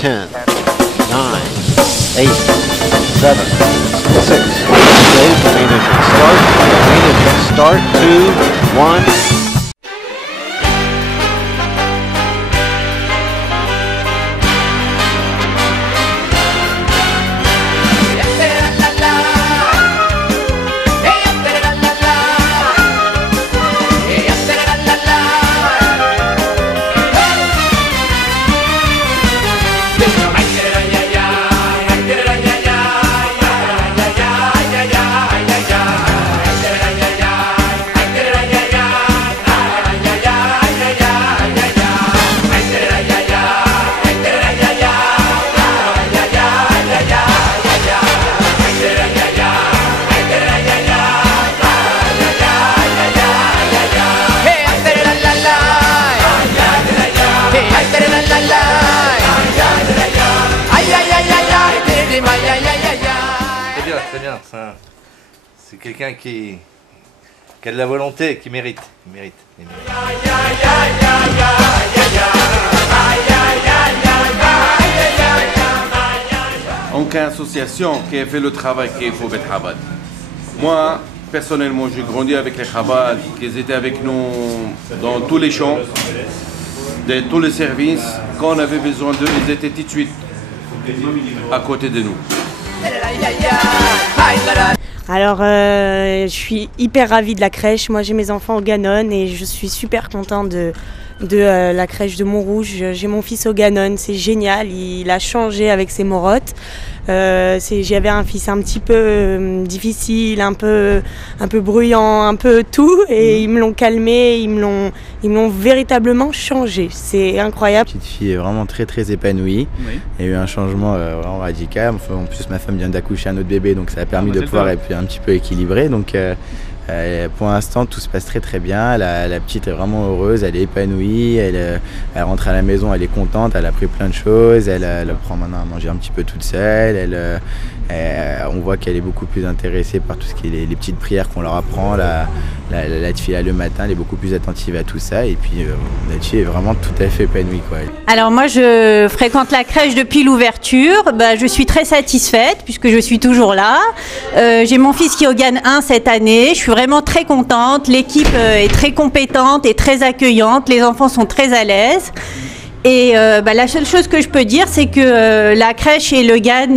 10, 9, 8, 7, 6. Save the main engine. Start. Main engine. Start. 2, 1. Très bien, c'est quelqu'un qui a de la volonté et qui mérite. Aucune association qui a fait le travail qu'il faut avec Chabad. Moi, personnellement, j'ai grandi avec les Chabad, qui étaient avec nous dans tous les champs, dans tous les services. Quand on avait besoin d'eux, ils étaient tout de suite à côté de nous. Alors, je suis hyper ravie de la crèche. Moi, j'ai mes enfants au Ganon et je suis super contente de la crèche de Montrouge. J'ai mon fils au Ganon, c'est génial. Il a changé avec ses morottes. J'avais un fils un petit peu difficile, un peu bruyant, un peu tout, et ils me l'ont calmé, ils me l'ont véritablement changé. C'est incroyable. La petite fille est vraiment très très épanouie. Oui. Il y a eu un changement vraiment radical. Enfin, en plus, ma femme vient d'accoucher un autre bébé, donc ça a permis de pouvoir être un petit peu équilibré. Donc pour l'instant, tout se passe très très bien. La petite est vraiment heureuse, elle est épanouie, elle rentre à la maison, elle est contente, elle a appris plein de choses, elle prend maintenant à manger un petit peu toute seule. On voit qu'elle est beaucoup plus intéressée par tout ce qui est les petites prières qu'on leur apprend. La fille le matin, elle est beaucoup plus attentive à tout ça. Et puis la fille est vraiment tout à fait épanouie, quoi. Alors moi, je fréquente la crèche depuis l'ouverture. Je suis très satisfaite puisque je suis toujours là. J'ai mon fils qui est au GAN 1 cette année. Je suis vraiment très contente. L'équipe est très compétente et très accueillante. Les enfants sont très à l'aise. Et la seule chose que je peux dire, c'est que la crèche et le GAN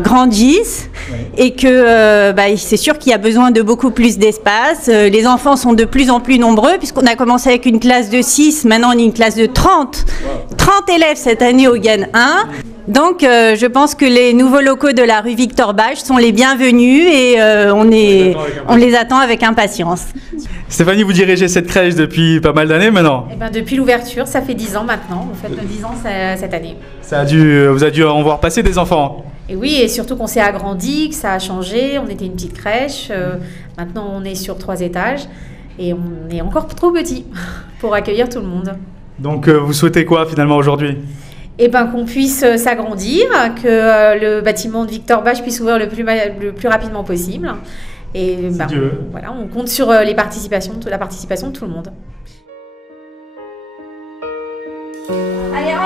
grandissent, oui. Et que c'est sûr qu'il y a besoin de beaucoup plus d'espace. Les enfants sont de plus en plus nombreux, puisqu'on a commencé avec une classe de 6, maintenant on est une classe de 30. Wow. 30 élèves cette année au GAN 1. Donc je pense que les nouveaux locaux de la rue Victor Bach sont les bienvenus et on les attend avec impatience. Stéphanie, vous dirigez cette crèche depuis pas mal d'années maintenant? Depuis l'ouverture, ça fait 10 ans maintenant, on fait 10 ans cette année. Vous avez dû en voir passer des enfants? Et oui, et surtout qu'on s'est agrandi, que ça a changé, on était une petite crèche, maintenant on est sur 3 étages et on est encore trop petit pour accueillir tout le monde. Donc vous souhaitez quoi finalement aujourd'hui? Qu'on puisse s'agrandir, que le bâtiment de Victor Bach puisse ouvrir le plus rapidement possible. Et voilà, on compte sur la participation de tout le monde. Allez, en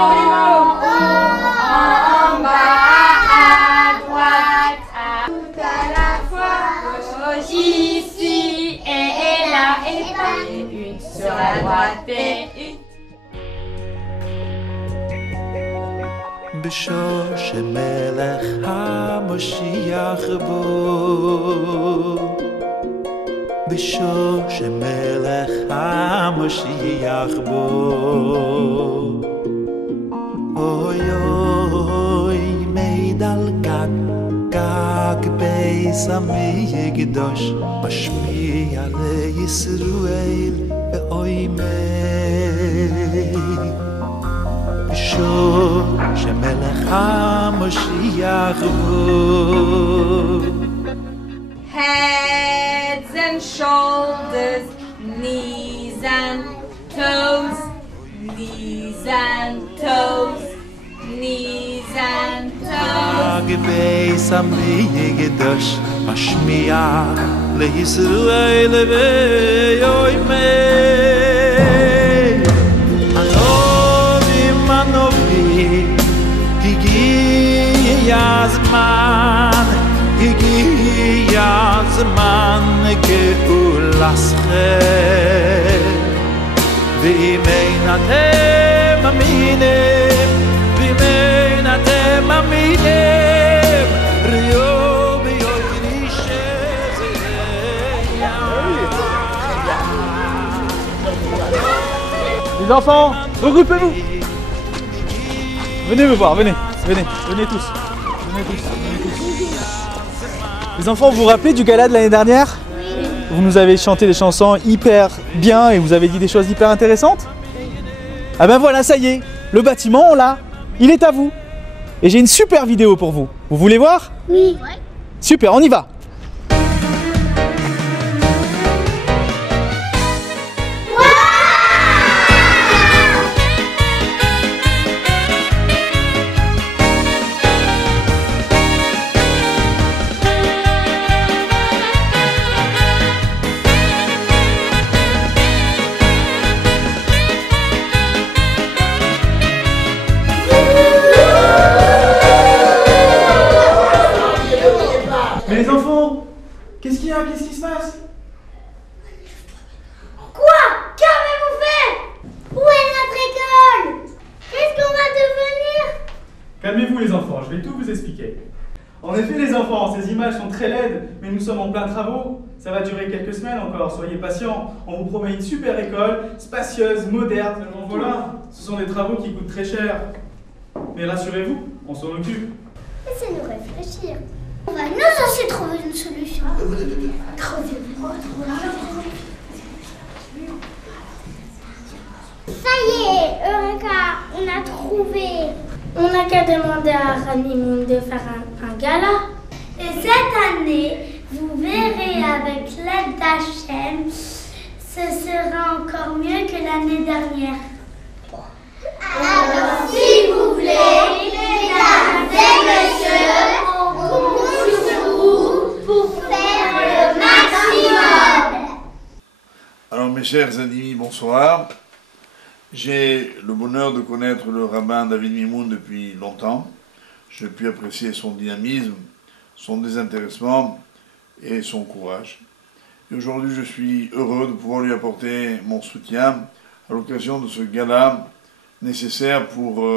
bas, à droite, tout à la fois, gauche, ici, et là, et pas, une sur la droite, et une. בשוש מלך המשיח בו בשוש מלך המשיח בו אוי אוי מידל גג גג בייס המקדוש משמיע לישראל ואוי שמלך המשיח בו. Heads and shoulders, knees and toes, knees and toes, knees and toes. גבי המקדוש משמיע לישראל ואוי זמן גאולתכם ואם אין אתם מאמינים ואם אין אתם מאמינים ראו ביודעי שזה Les enfants, regroupez-vous. Venez me voir, venez tous. Venez tous. Les enfants, vous vous rappelez du gala de l'année dernière? Oui. Vous nous avez chanté des chansons hyper bien et vous avez dit des choses hyper intéressantes? Ah ben voilà, ça y est, le bâtiment, on l'a. Il est à vous. Et j'ai une super vidéo pour vous. Vous voulez voir? Oui. Super, on y va. Mais les enfants, qu'est-ce qu'il y a? Qu'est-ce qui se passe? Quoi? Qu'avez-vous fait? Où est notre école? Qu'est-ce qu'on va devenir? Calmez-vous les enfants, je vais tout vous expliquer. En effet les enfants, ces images sont très laides, mais nous sommes en plein travaux. Ça va durer quelques semaines encore, soyez patients. On vous promet une super école, spacieuse, moderne. Seulement voilà, ce sont des travaux qui coûtent très cher. Mais rassurez-vous, on s'en occupe. Laissez-nous réfléchir. On va nous aussi trouver une solution. Ça y est, Eureka, on a trouvé. On n'a qu'à demander à Ranimoun de faire un gala. Et cette année, vous verrez avec l'aide d'Hachem, ce sera encore mieux que l'année dernière. Alors, s'il vous plaît, mesdames et messieurs, on compte sur vous pour faire le maximum. Alors, mes chers amis, bonsoir. J'ai le bonheur de connaître le rabbin David Mimoun depuis longtemps. J'ai pu apprécier son dynamisme, son désintéressement et son courage. Et aujourd'hui, je suis heureux de pouvoir lui apporter mon soutien à l'occasion de ce gala nécessaire pour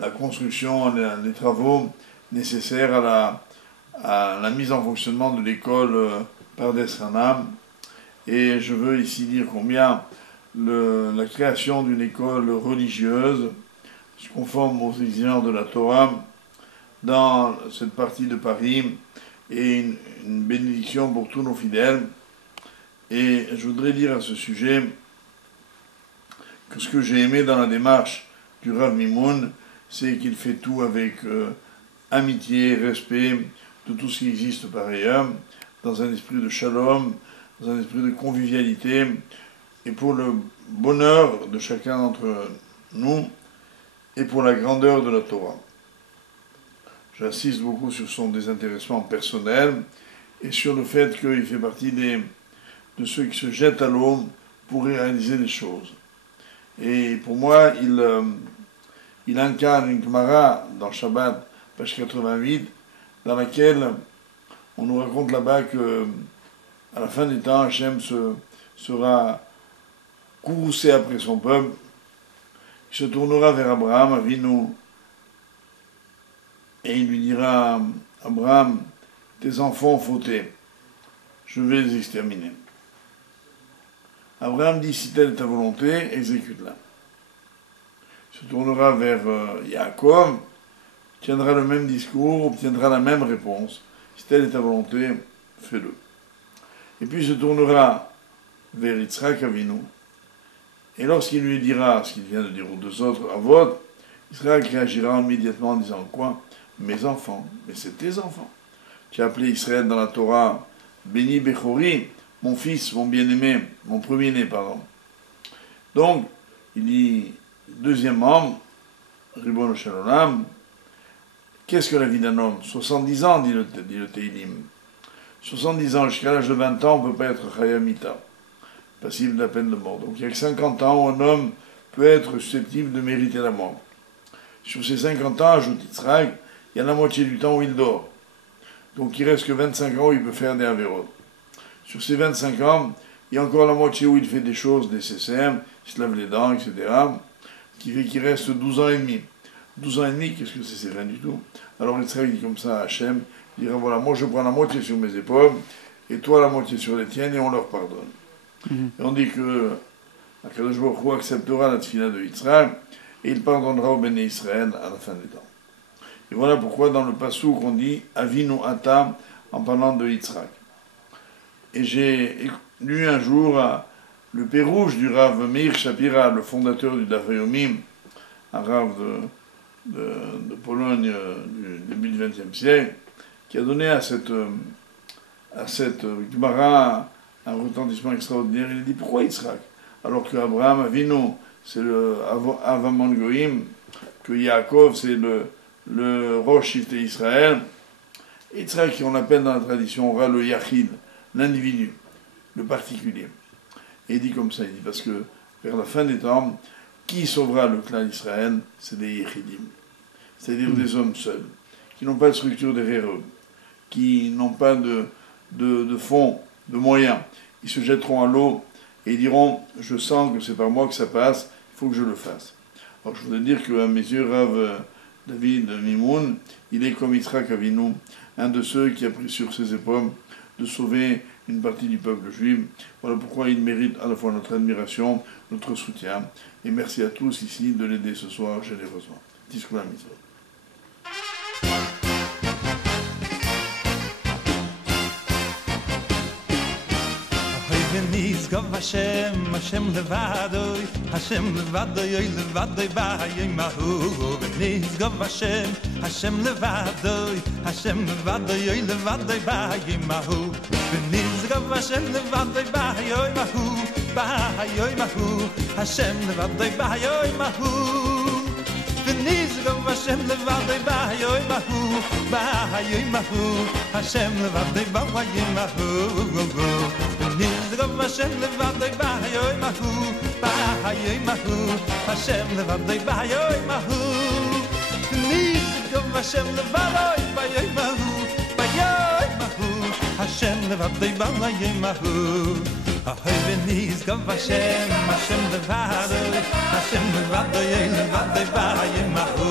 la construction, les travaux nécessaires à la mise en fonctionnement de l'école Pardes Rana. Et je veux ici dire combien la création d'une école religieuse, conforme aux exigences de la Torah, dans cette partie de Paris, est une bénédiction pour tous nos fidèles. Et je voudrais dire à ce sujet que ce que j'ai aimé dans la démarche du Rav Mimoun, c'est qu'il fait tout avec amitié, respect de tout ce qui existe par ailleurs, dans un esprit de shalom, dans un esprit de convivialité, et pour le bonheur de chacun d'entre nous, et pour la grandeur de la Torah. J'insiste beaucoup sur son désintéressement personnel, et sur le fait qu'il fait partie de ceux qui se jettent à l'eau pour réaliser des choses. Et pour moi, il incarne une Gemara dans Shabbat, page 88, dans laquelle on nous raconte là-bas que à la fin des temps, Hachem sera courroucé après son peuple, il se tournera vers Abraham, Avinu, et il lui dira, Abraham, tes enfants ont fauté, je vais les exterminer. Abraham dit, si telle est ta volonté, exécute-la. Il se tournera vers Yaakov, tiendra le même discours, obtiendra la même réponse. Si telle est ta volonté, fais-le. Et puis il se tournera vers Yitzhak Avinu, et lorsqu'il lui dira ce qu'il vient de dire aux deux autres avot, Yitzhak réagira immédiatement en disant quoi? Mes enfants, mais c'est tes enfants. Tu as appelé Israël dans la Torah Béni Bechori, mon fils, mon bien-aimé, mon premier-né, pardon. Donc, il dit, deuxièmement, Ribono Shel Olam, qu'est-ce que la vie d'un homme? 70 ans, dit le Teilim. 70 ans, jusqu'à l'âge de 20 ans, on ne peut pas être Chayamita, passible de la peine de mort. Donc il n'y a que 50 ans où un homme peut être susceptible de mériter la mort. Sur ces 50 ans, ajoute Yitzhak, il y a la moitié du temps où il dort. Donc il reste que 25 ans où il peut faire des avérotes. Sur ces 25 ans, il y a encore la moitié où il fait des choses nécessaires, il se lave les dents, etc. Ce qui fait qu'il reste 12 ans et demi. 12 ans et demi, qu'est-ce que c'est rien du tout. Alors Israël dit comme ça à Hachem, il dira voilà, moi je prends la moitié sur mes épaules, et toi la moitié sur les tiennes, et on leur pardonne. Et on dit que Akadosh Baruch Hu acceptera la tefila de Yitzhak, et il pardonnera au Béné Israël à la fin des temps. Et voilà pourquoi dans le passouk on dit Avinu Ata en parlant de Yitzhak. Et j'ai lu un jour le pérouge du Rav Meir Shapira, le fondateur du Daf Yomi, un Rav de Pologne du début du XXe siècle, qui a donné à cette Gemara un retentissement extraordinaire. Il a dit pourquoi Yitzhak? Alors qu'Abraham Avinu, c'est le Avamon Goïm, que Yaakov, c'est le Rosh Shifté Israël. Yitzhak, qui on appelle dans la tradition orale le Yachid, l'individu, le particulier. Et il dit comme ça, il dit parce que vers la fin des temps, qui sauvera le clan d'Israël? C'est des Yechidim, c'est-à-dire des hommes seuls, qui n'ont pas de structure derrière eux, qui n'ont pas de fonds, de moyens. Ils se jetteront à l'eau et ils diront « Je sens que c'est par moi que ça passe, il faut que je le fasse ». Alors je voudrais dire qu'à mes yeux, Rav David Mimoun, il est comme Yitzhak Avinu, un de ceux qui a pris sur ses épaules de sauver une partie du peuple juif. Voilà pourquoi il mérite à la fois notre admiration, notre soutien. Et merci à tous ici de l'aider ce soir généreusement. Tiskou la mitzvah. ונשגב השם לבדוי, השם לבדוי, לבדוי בימיהו. ונשגב השם לבדוי, השם לבדוי, לבדוי בימיהו. ונשגב השם לבדוי בימיהו, בימיהו, השם לבדוי בימיהו. ונשגב השם לבדוי בימיהו, בימיהו, השם לבדוי בימיהו. נשגב השם לבדוי בימיהו, בימיהו, השם לבדוי בימיהו. נשגב השם לבדוי בימיהו, בימיהו, השם לבדוי בימיהו. ונשגב השם לבדוי, השם לבדוי, לבדוי בימיהו.